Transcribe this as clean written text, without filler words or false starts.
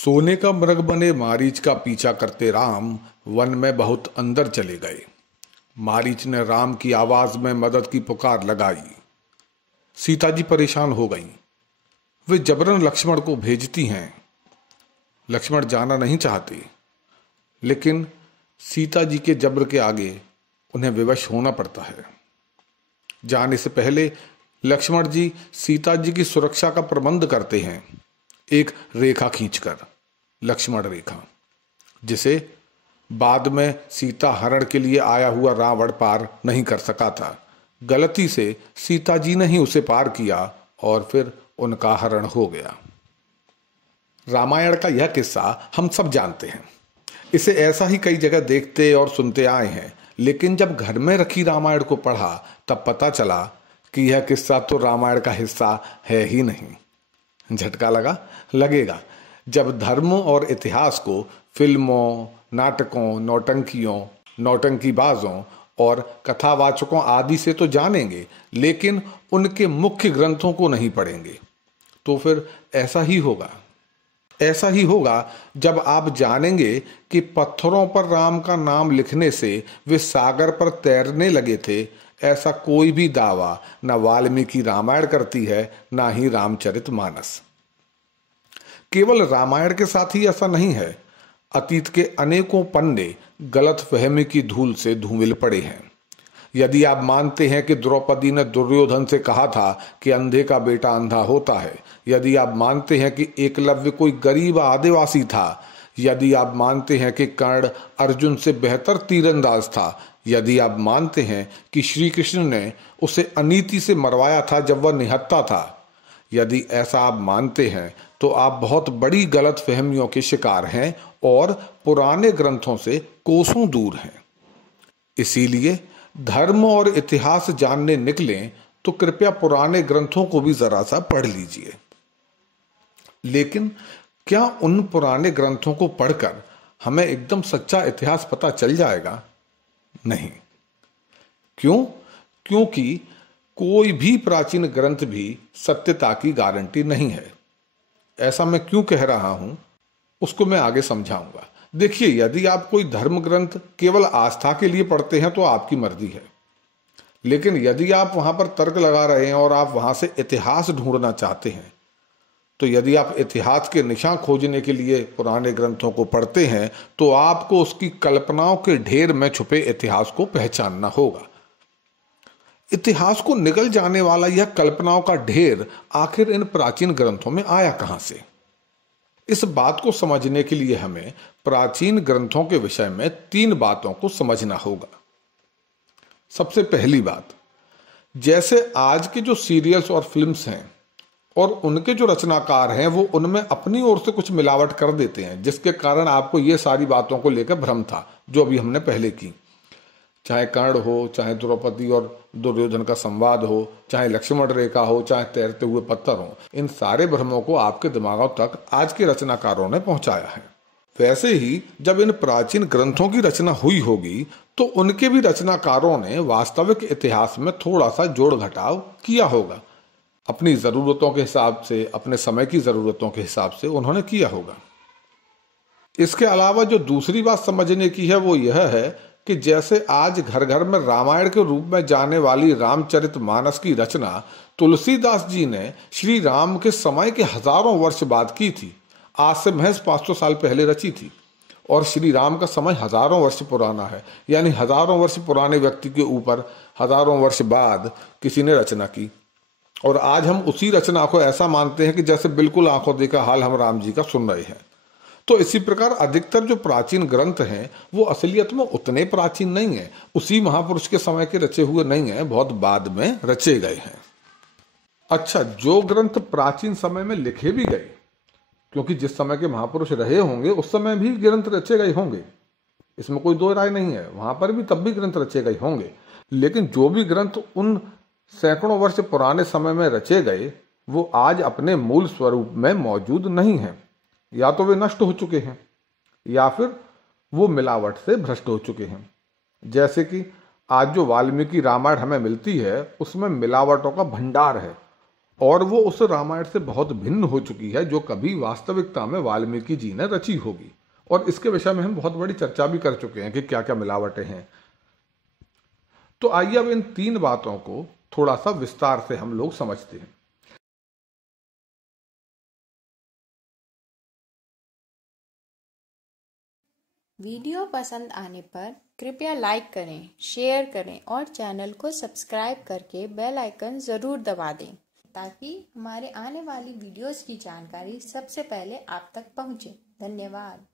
सोने का मृग बने मारीच का पीछा करते राम वन में बहुत अंदर चले गए। मारीच ने राम की आवाज में मदद की पुकार लगाई। सीता जी परेशान हो गईं। वे जबरन लक्ष्मण को भेजती हैं। लक्ष्मण जाना नहीं चाहते, लेकिन सीता जी के जबर के आगे उन्हें विवश होना पड़ता है। जाने से पहले लक्ष्मण जी सीता जी की सुरक्षा का प्रबंध करते हैं, एक रेखा खींचकर, लक्ष्मण रेखा, जिसे बाद में सीता हरण के लिए आया हुआ रावण पार नहीं कर सका था। गलती से सीता जी ने ही उसे पार किया और फिर उनका हरण हो गया। रामायण का यह किस्सा हम सब जानते हैं। इसे ऐसा ही कई जगह देखते और सुनते आए हैं, लेकिन जब घर में रखी रामायण को पढ़ा तब पता चला कि यह किस्सा तो रामायण का हिस्सा है ही नहीं। झटका लगेगा जब धर्म और इतिहास को फिल्मों, नाटकों, नौटंकियों, नौटंकीबाजों और कथावाचकों आदि से तो जानेंगे, लेकिन उनके मुख्य ग्रंथों को नहीं पढ़ेंगे। तो फिर ऐसा ही होगा जब आप जानेंगे कि पत्थरों पर राम का नाम लिखने से वे सागर पर तैरने लगे थे। ऐसा कोई भी दावा न वाल्मीकि रामायण करती है, ना ही रामचरितमानस। केवल रामायण के साथ ही ऐसा नहीं है। अतीत के अनेकों पन्ने गलत फहमी की धूल से धूमिल पड़े हैं। यदि आप मानते हैं कि द्रौपदी ने दुर्योधन से कहा था कि अंधे का बेटा अंधा होता है, यदि आप मानते हैं कि एकलव्य कोई गरीब आदिवासी था, यदि आप मानते हैं कि कर्ण अर्जुन से बेहतर तीरंदाज था, यदि आप मानते हैं कि श्री कृष्ण ने उसे अनीति से मरवाया था जब वह निहत्था था, यदि ऐसा आप मानते हैं तो आप बहुत बड़ी गलत फहमियों के शिकार हैं और पुराने ग्रंथों से कोसों दूर हैं। इसीलिए धर्म और इतिहास जानने निकलें तो कृपया पुराने ग्रंथों को भी जरा सा पढ़ लीजिए। लेकिन क्या उन पुराने ग्रंथों को पढ़कर हमें एकदम सच्चा इतिहास पता चल जाएगा? नहीं। क्यों? क्योंकि कोई भी प्राचीन ग्रंथ भी सत्यता की गारंटी नहीं है। ऐसा मैं क्यों कह रहा हूं, उसको मैं आगे समझाऊंगा। देखिए, यदि आप कोई धर्म ग्रंथ केवल आस्था के लिए पढ़ते हैं तो आपकी मर्जी है, लेकिन यदि आप वहां पर तर्क लगा रहे हैं और आप वहां से इतिहास ढूंढना चाहते हैं, तो यदि आप इतिहास के निशान खोजने के लिए पुराने ग्रंथों को पढ़ते हैं तो आपको उसकी कल्पनाओं के ढेर में छुपे इतिहास को पहचानना होगा। इतिहास को निगल जाने वाला यह कल्पनाओं का ढेर आखिर इन प्राचीन ग्रंथों में आया कहां से? इस बात को समझने के लिए हमें प्राचीन ग्रंथों के विषय में 3 बातों को समझना होगा। सबसे पहली बात, जैसे आज के जो सीरियल्स और फिल्म्स हैं और उनके जो रचनाकार हैं वो उनमें अपनी ओर से कुछ मिलावट कर देते हैं, जिसके कारण आपको ये सारी बातों को लेकर भ्रम था जो अभी हमने पहले की। चाहे कर्ण हो, चाहे द्रौपदी और दुर्योधन का संवाद हो, चाहे लक्ष्मण रेखा हो, चाहे तैरते हुए पत्थर हो, इन सारे भ्रमों को आपके दिमागों तक आज के रचनाकारों ने पहुंचाया है। वैसे ही जब इन प्राचीन ग्रंथों की रचना हुई होगी तो उनके भी रचनाकारों ने वास्तविक इतिहास में थोड़ा सा जोड़ घटाव किया होगा। अपनी जरूरतों के हिसाब से, अपने समय की जरूरतों के हिसाब से उन्होंने किया होगा। इसके अलावा जो दूसरी बात समझने की है वो यह है कि जैसे आज घर घर में रामायण के रूप में जाने वाली रामचरितमानस की रचना तुलसीदास जी ने श्री राम के समय के हजारों वर्ष बाद की थी, आज से महज 500 साल पहले रची थी, और श्री राम का समय हजारों वर्ष पुराना है, यानी हजारों वर्ष पुराने व्यक्ति के ऊपर हजारों वर्ष बाद किसी ने रचना की। और आज हम उसी रचना को ऐसा मानते हैं कि जैसे बिल्कुल आंखों देखा हाल हम राम जी का सुन रहे हैं। तो इसी प्रकार अधिकतर जो प्राचीन ग्रंथ हैं वो असलियत में उतने प्राचीन नहीं है, उसी महापुरुष के समय के रचे हुए नहीं है, बहुत बाद में रचे गए हैं। अच्छा, जो ग्रंथ प्राचीन समय में लिखे भी गए, क्योंकि जिस समय के महापुरुष रहे होंगे उस समय भी ग्रंथ रचे गए होंगे, इसमें कोई दो राय नहीं है, वहां पर भी तब भी ग्रंथ रचे गए होंगे, लेकिन जो भी ग्रंथ उन सैकड़ों वर्ष पुराने समय में रचे गए वो आज अपने मूल स्वरूप में मौजूद नहीं है। या तो वे नष्ट हो चुके हैं या फिर वो मिलावट से भ्रष्ट हो चुके हैं। जैसे कि आज जो वाल्मीकि रामायण हमें मिलती है उसमें मिलावटों का भंडार है और वो उस रामायण से बहुत भिन्न हो चुकी है जो कभी वास्तविकता में वाल्मीकि जी ने रची होगी। और इसके विषय में हम बहुत बड़ी चर्चा भी कर चुके हैं कि क्या क्या मिलावटें हैं। तो आइए अब इन 3 बातों को थोड़ा सा विस्तार से हम लोग समझते हैं। वीडियो पसंद आने पर कृपया लाइक करें, शेयर करें और चैनल को सब्सक्राइब करके बेल आइकन ज़रूर दबा दें ताकि हमारे आने वाली वीडियोस की जानकारी सबसे पहले आप तक पहुंचे। धन्यवाद।